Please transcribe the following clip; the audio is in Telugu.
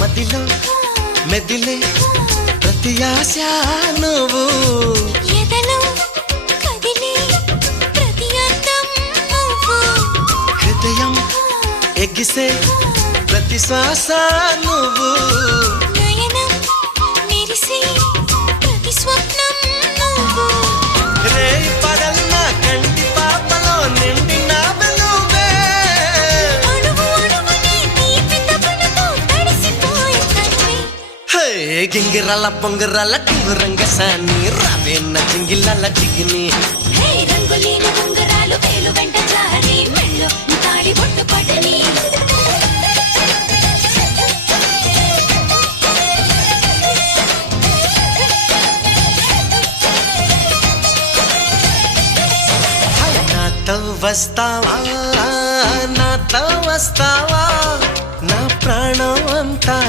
మదిలో మెదిలే ప్రతి ఆశ నువ్వు ఎదలో కదిలే ప్రతి అర్థం నువ్వు హృదయం ఎగిసే ప్రతి శ్వాస నువ్వు నయనం మెరిసే ప్రతి స్వప్నం నువ్వు రే పగలు నా కంటి పాపలో నిండిన నువ్వే అణువు అణువుని తీపి తపనతో తడిసిపోయే తనువే హే గింగిరాల పొంగరాల టింగురంగ సాని రావేన్న చింగిలాల చిగిని హే రంగులీని ఉంగరాలు వేలు వెంట జారి మెళ్ళు తాళి బొట్టు పడని నాతో వస్తావా నాతో వస్తావా నా ప్రాణం